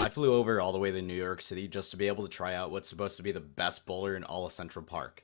I flew over all the way to New York City just to be able to try out what's supposed to be the best boulder in all of Central Park.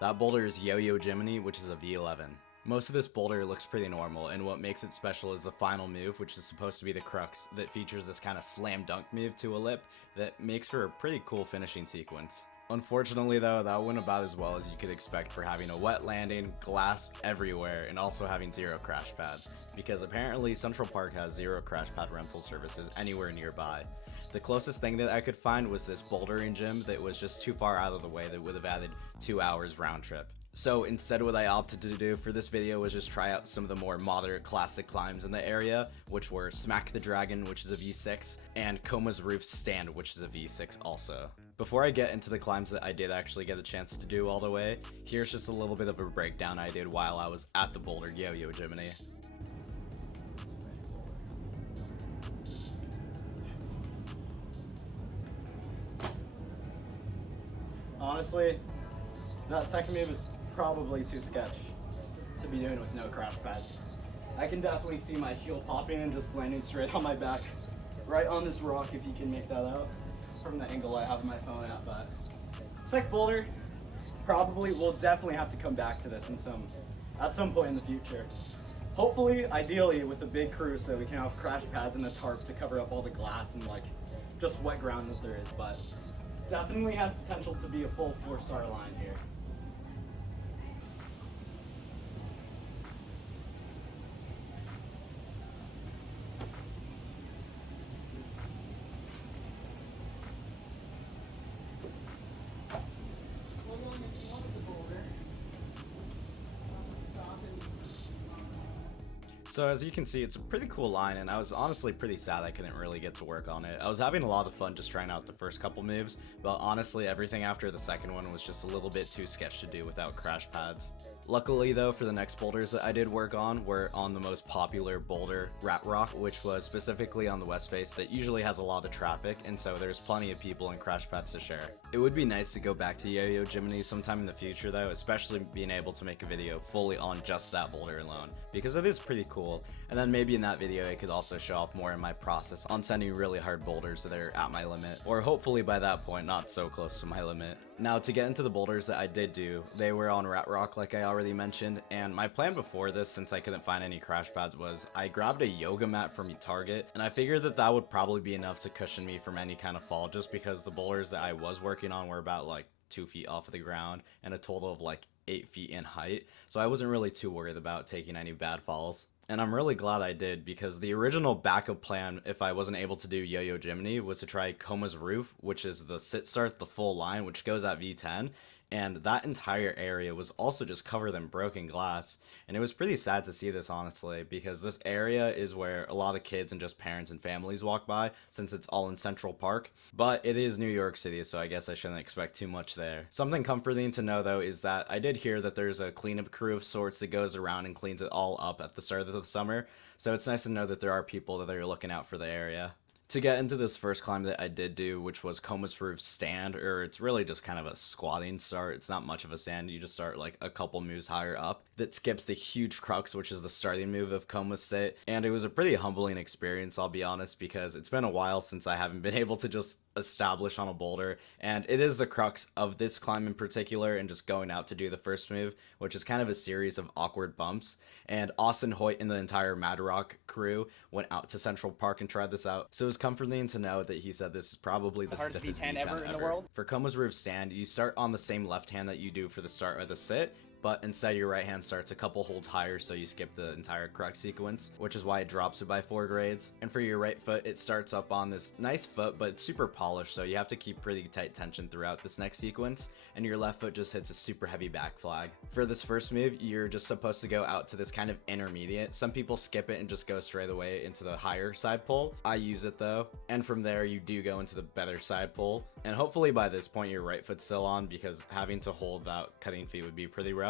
That boulder is YoYo Jimminy, which is a V11. Most of this boulder looks pretty normal, and what makes it special is the final move, which is supposed to be the crux, that features this kind of slam dunk move to a lip that makes for a pretty cool finishing sequence. Unfortunately though, that went about as well as you could expect for having a wet landing, glass everywhere, and also having zero crash pads, because apparently Central Park has zero crash pad rental services anywhere nearby. The closest thing that I could find was this bouldering gym that was just too far out of the way that would have added 2 hours round trip. So instead what I opted to do for this video was just try out some of the more moderate classic climbs in the area, which were Smack the Dragon, which is a V6, and Coma's Roof Stand, which is a V6 also. Before I get into the climbs that I did actually get a chance to do all the way, here's just a little bit of a breakdown I did while I was at the boulder YoYo Jimminy. Honestly, that second move is probably too sketch to be doing with no crash pads. I can definitely see my heel popping and just landing straight on my back, right on this rock if you can make that out from the angle I have my phone at. But sec boulder, probably will definitely have to come back to this at some point in the future. Hopefully, ideally with a big crew so we can have crash pads and a tarp to cover up all the glass and like just wet ground that there is, but definitely has potential to be a full 4-star line here. So as you can see, it's a pretty cool line, and I was honestly pretty sad I couldn't really get to work on it. I was having a lot of fun just trying out the first couple moves, but honestly everything after the second one was just a little bit too sketch to do without crash pads. Luckily though, for the next boulders that I did work on were on the most popular boulder, Rat Rock, which was specifically on the west face that usually has a lot of traffic, and so there's plenty of people and crash pads to share. It would be nice to go back to YoYo Jimminy sometime in the future though, especially being able to make a video fully on just that boulder alone, because it is pretty cool, and then maybe in that video I could also show off more in my process on sending really hard boulders that are at my limit, or hopefully by that point not so close to my limit. Now to get into the boulders that I did do, they were on Rat Rock like I already mentioned, and my plan before this, since I couldn't find any crash pads, was I grabbed a yoga mat from Target, and I figured that that would probably be enough to cushion me from any kind of fall, just because the boulders that I was working on were about like 2 feet off of the ground and a total of like 8 feet in height, so I wasn't really too worried about taking any bad falls. And I'm really glad I did, because the original backup plan, if I wasn't able to do YoYo Jimminy, was to try Coma's Roof, which is the sit start, the full line, which goes at V10, and that entire area was also just covered in broken glass. And it was pretty sad to see this, honestly, because this area is where a lot of kids and just parents and families walk by, since it's all in Central Park. But it is New York City, so I guess I shouldn't expect too much there. Something comforting to know though is that I did hear that there's a cleanup crew of sorts that goes around and cleans it all up at the start of the summer, so it's nice to know that there are people that are looking out for the area. To get into this first climb that I did do, which was Coma's Roof Stand, or it's really just kind of a squatting start. It's not much of a stand, you just start like a couple moves higher up. That skips the huge crux, which is the starting move of Coma's Sit, and it was a pretty humbling experience, I'll be honest, because it's been a while since I haven't been able to just establish on a boulder, and it is the crux of this climb in particular, and just going out to do the first move, which is kind of a series of awkward bumps. And Austin Hoyt and the entire Mad Rock crew went out to Central Park and tried this out, so it was comforting to know that he said this is probably the stiffest V10 ever in the world. For Coma's Roof Stand, you start on the same left hand that you do for the start of the sit, but instead your right hand starts a couple holds higher, so you skip the entire crux sequence, which is why it drops it by 4 grades. And for your right foot, it starts up on this nice foot, but it's super polished, so you have to keep pretty tight tension throughout this next sequence, and your left foot just hits a super heavy back flag. For this first move, you're just supposed to go out to this kind of intermediate. Some people skip it and just go straight away into the higher side pull. I use it though, and from there you do go into the better side pull, and hopefully by this point your right foot's still on, because having to hold that cutting feet would be pretty rough.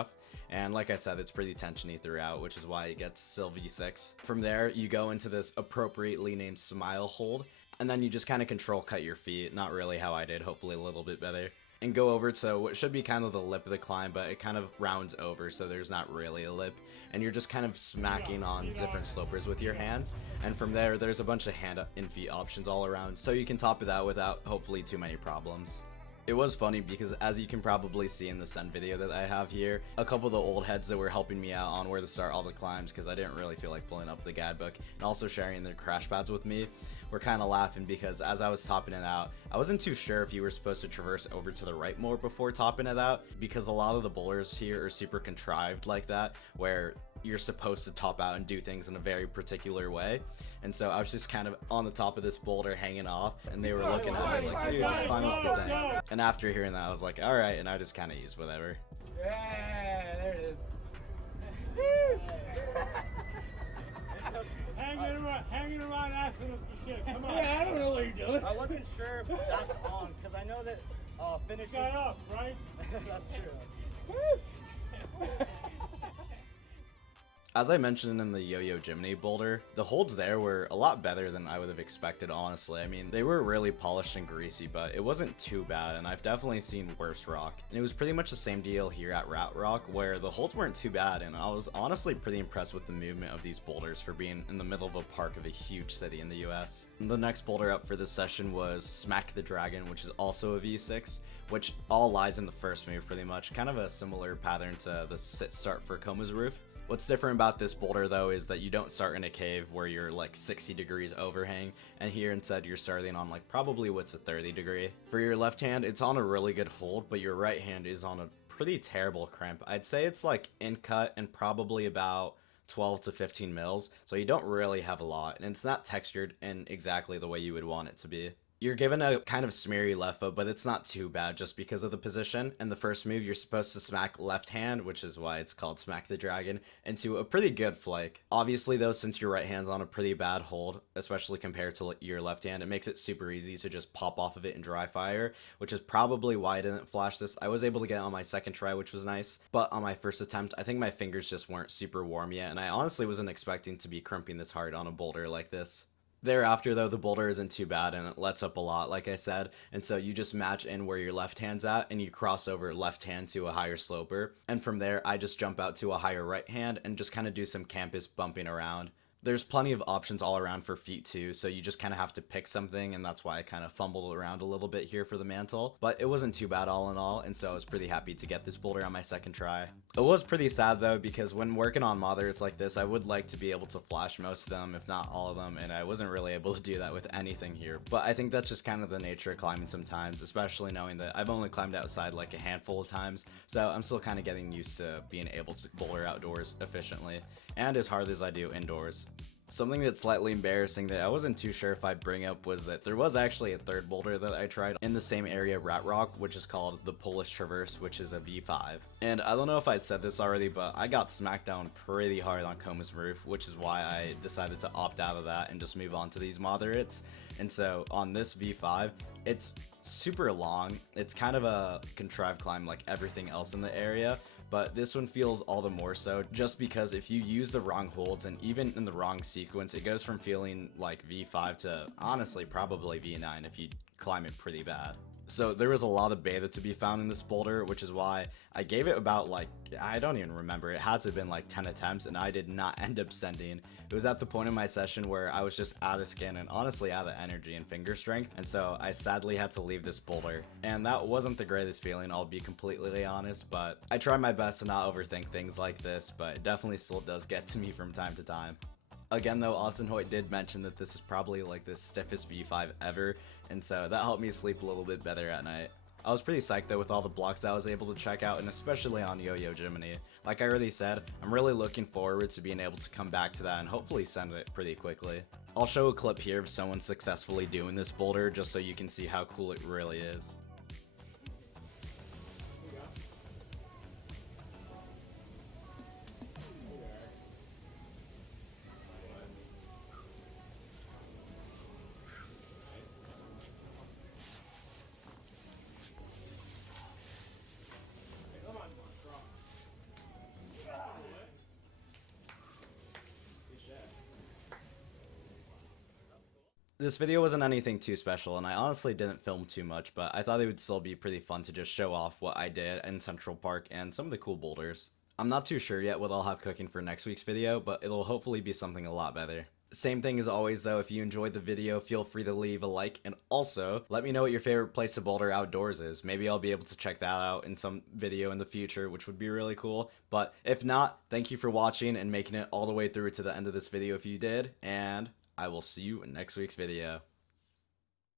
And like I said, it's pretty tensiony throughout, which is why it gets still V6. From there, you go into this appropriately named smile hold, and then you just kind of control cut your feet. Not really how I did, hopefully a little bit better. and go over to what should be kind of the lip of the climb, but it kind of rounds over, so there's not really a lip, and you're just kind of smacking on different slopers with your hands. And from there, there's a bunch of hand and feet options all around, so you can top it out without hopefully too many problems. It was funny because, as you can probably see in the send video that I have here, a couple of the old heads that were helping me out on where to start all the climbs, because I didn't really feel like pulling up the guide book, and also sharing their crash pads with me, were kind of laughing because as I was topping it out, I wasn't too sure if you were supposed to traverse over to the right more before topping it out, because a lot of the boulders here are super contrived like that, where you're supposed to top out and do things in a very particular way. And so I was just kind of on the top of this boulder hanging off, and they were looking at me like, dude, just climb up the thing. And after hearing that, I was like, all right, and I just kind of used whatever. Yeah, there it is. Hanging around asking us for shit. Come on. Yeah, I don't know what you're doing. I wasn't sure if that's on, because I know that finishing. Got up, right? That's true. As I mentioned in the YoYo Jimminy boulder, the holds there were a lot better than I would have expected, honestly. I mean, they were really polished and greasy, but it wasn't too bad, and I've definitely seen worse rock. And it was pretty much the same deal here at Rat Rock, where the holds weren't too bad, and I was honestly pretty impressed with the movement of these boulders for being in the middle of a park of a huge city in the US. And the next boulder up for this session was Smack the Dragon, which is also a V6, which all lies in the first move pretty much, kind of a similar pattern to the sit start for Coma's roof. What's different about this boulder though is that you don't start in a cave where you're like 60 degrees overhang, and here instead you're starting on like probably what's a 30 degree. For your left hand, it's on a really good hold, but your right hand is on a pretty terrible crimp. I'd say it's like in cut and probably about 12 to 15 mils, so you don't really have a lot, and it's not textured in exactly the way you would want it to be. You're given a kind of smeary left foot, but it's not too bad just because of the position. And the first move, you're supposed to smack left hand, which is why it's called Smack the Dragon, into a pretty good flake. Obviously though, since your right hand's on a pretty bad hold, especially compared to your left hand, it makes it super easy to just pop off of it and dry fire, which is probably why I didn't flash this. I was able to get it on my second try, which was nice, but on my first attempt, I think my fingers just weren't super warm yet, and I honestly wasn't expecting to be crimping this hard on a boulder like this. Thereafter though, the boulder isn't too bad and it lets up a lot, like I said, and so you just match in where your left hand's at and you cross over left hand to a higher sloper, and from there I just jump out to a higher right hand and just kind of do some campus bumping around. There's plenty of options all around for feet too, so you just kind of have to pick something, and that's why I kind of fumbled around a little bit here for the mantle, but it wasn't too bad all in all, and so I was pretty happy to get this boulder on my second try. It was pretty sad though, because when working on moderates like this, I would like to be able to flash most of them, if not all of them, and I wasn't really able to do that with anything here, but I think that's just kind of the nature of climbing sometimes, especially knowing that I've only climbed outside like a handful of times, so I'm still kind of getting used to being able to boulder outdoors efficiently, and as hard as I do indoors. Something that's slightly embarrassing that I wasn't too sure if I'd bring up was that there was actually a third boulder that I tried in the same area, Rat Rock, which is called the Polish Traverse, which is a V5. And I don't know if I said this already, but I got smacked down pretty hard on Coma's roof, which is why I decided to opt out of that and just move on to these moderates. And so on this V5, it's super long. It's kind of a contrived climb like everything else in the area, but this one feels all the more so just because if you use the wrong holds and even in the wrong sequence, it goes from feeling like V5 to honestly probably V9 if you climb it pretty bad. So there was a lot of beta to be found in this boulder, which is why I gave it about like, I don't even remember, it had to have been like 10 attempts and I did not end up sending. It was at the point in my session where I was just out of skin and honestly out of energy and finger strength, and so I sadly had to leave this boulder. And that wasn't the greatest feeling, I'll be completely honest, but I try my best to not overthink things like this, but it definitely still does get to me from time to time. Again though, Austin Hoyt did mention that this is probably like the stiffest V5 ever, and so that helped me sleep a little bit better at night. I was pretty psyched though with all the blocks that I was able to check out, and especially on YoYo Jimminy. Like I already said, I'm really looking forward to being able to come back to that and hopefully send it pretty quickly. I'll show a clip here of someone successfully doing this boulder just so you can see how cool it really is. This video wasn't anything too special, and I honestly didn't film too much, but I thought it would still be pretty fun to just show off what I did in Central Park and some of the cool boulders. I'm not too sure yet what I'll have cooking for next week's video, but it'll hopefully be something a lot better. Same thing as always though, if you enjoyed the video, feel free to leave a like, and also, let me know what your favorite place to boulder outdoors is. Maybe I'll be able to check that out in some video in the future, which would be really cool. But if not, thank you for watching and making it all the way through to the end of this video if you did, and I will see you in next week's video.